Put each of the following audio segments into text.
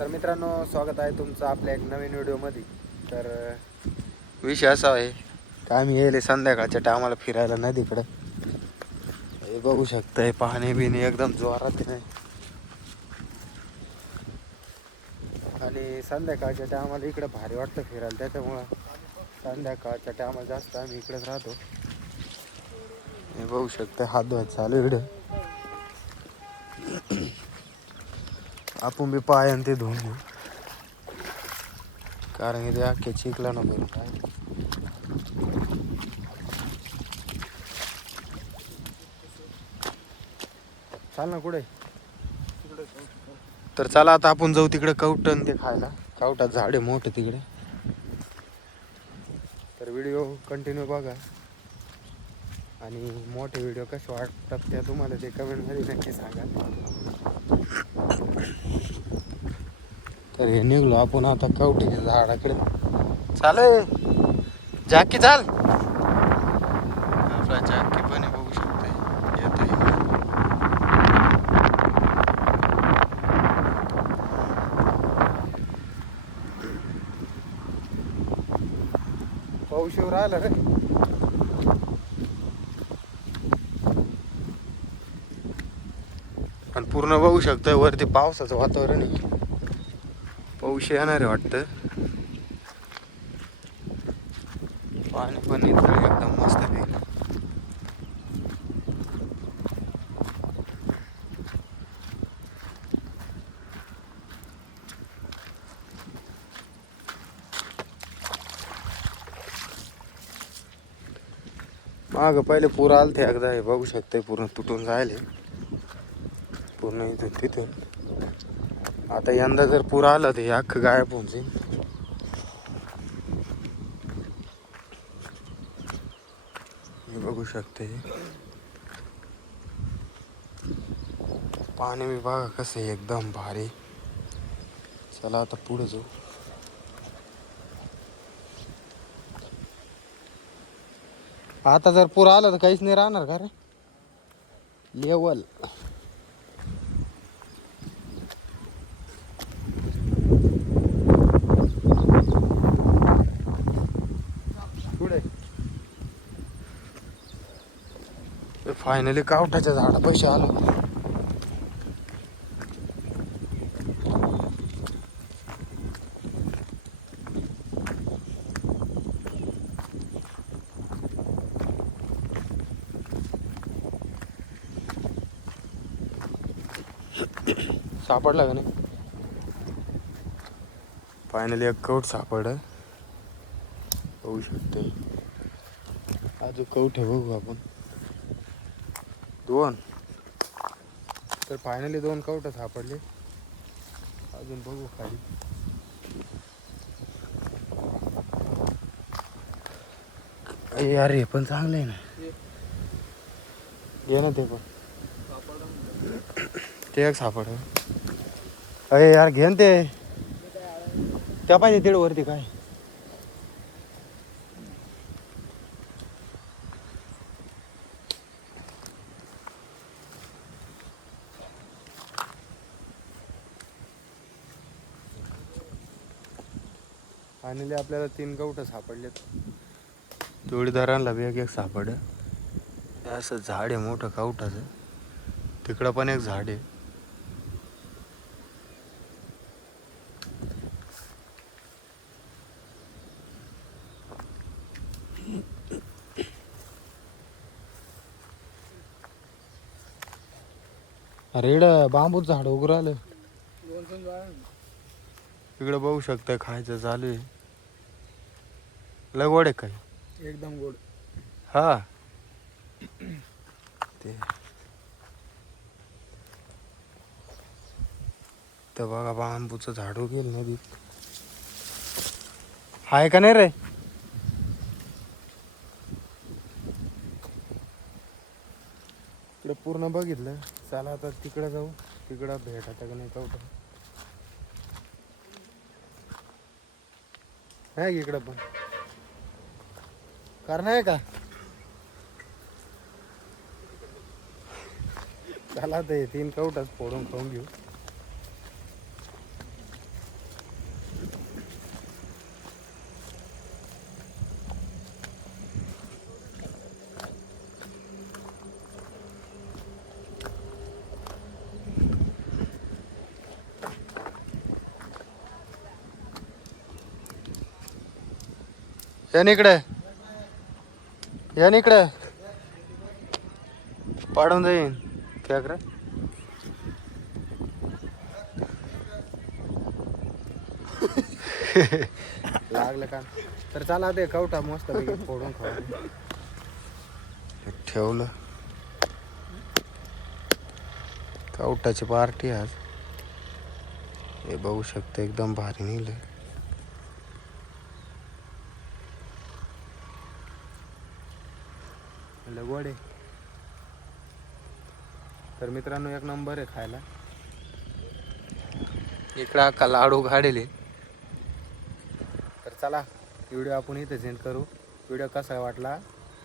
तर मित्रांनो, स्वागत आहे तुमचं आपल्या एक नवीन व्हिडिओमध्ये. तर विषय असा आहे की आम्ही येले संध्याकाळच्या टायमाला फिरायला नदीकडे. हे बघू शकताय, पाणी बिणी एकदम जोरात आहे आणि संध्याकाळच्या टायमाला इकडे भारी वाटतं फिरायला. त्याच्यामुळं संध्याकाळच्या टायमाला जास्त आम्ही इकडेच राहतो. हे बघू शकता, हात धुवायचं चालू इकडं. आपण बी पाय आणि ते धुवून घेऊ, कारण की ते अख्खे चिखला न भरून काय. चाल ना कुठे. तर चला आता आपण जाऊ तिकडे कवटन ते खायला. कवटात झाड आहे मोठं तिकडे. तर व्हिडिओ कंटिन्यू बघा आणि मोठे व्हिडिओ कसे वाटतात त्या तुम्हाला ते कमेंटमध्ये नक्की सांगा. तर हे निघलो आपण आता कवटीच्या झाडाकडे. चालेल जाकी, चाल. आपला जाकी पण बघू शकते येतो इकडे. पाऊस येऊ राहिला रे. पण पूर्ण बघू शकतोय वरती पावसाचं वातावरण आहे. पाऊस येणार आहे वाटतं. पाणी पण इथं एकदम मस्त आहे. माग पहिले पूर आलते एकदा. हे बघू शकते पूर्ण तुटून जायले पूर्ण इथून तिथून. आता यंदा जर पूर आला तर हे अख्खं गायब होऊन जाईल. हे बघू शकते पाणी बी बघा कसं आहे, एकदम भारी. चला आता पुढे जाऊ. आता जर पूर आला तर काहीच नाही राहणार का रे. लेवल पुढे. फायनली कावठाच्या झाडापाशी आलो. सापडला का नाही. फायनली एक कवट सापडलं. बघू शकते अजून कवट आहे, बघू आपण. दोन. तर फायनली दोन कवट सापडले. अजून बघू खाली. यार हे पण चांगलं आहे ना. ये ना ते पण. ते एक सापड. अरे यार घेन ते. त्या पाहिजे तिकडे वरती काय. फायनली आपल्याला 3 कवटं सापडलेत. जोडीदारांना बी एक सापड. असं झाड आहे मोठं कवटाचं. तिकडं पण एक झाड आहे. अरे इकडं बांबूच झाड उघड आलं. इकडं बघू शकता खायचं चालू आहे. लय गोड आहे काही. एकदम गोड. हा ते तर बघा बांबूचं झाड गेलं नदीत. आहे का नाही रे. इकडं पूर्ण बघितलं. चला आता तिकडं जाऊ. तिकडं भेटत का नाही कवटं. आहे इकडं पण. कारण आहे का. चला ते 3 कवटच फोडून खाऊन घेऊ. इकडे इकडे पाडून जाईन क्या करा. लागलं का तर चला ते कवटा मस्त फोडून खाऊ. ठेवलं कवटाची पार्टी आज. हे बघू शकता एकदम भारी निघलं. गोडे तर मित्रांनो एक नंबर आहे खायला. इकडं अक्का लाडू काढले. तर चला व्हिडिओ आपण इथे सेंड करू. व्हिडिओ कसा वाटला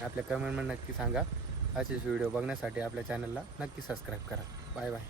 आपल्या कमेंटमध्ये नक्की सांगा. असेच व्हिडिओ बघण्यासाठी आपल्या चॅनलला नक्की सबस्क्राईब करा. Bye bye.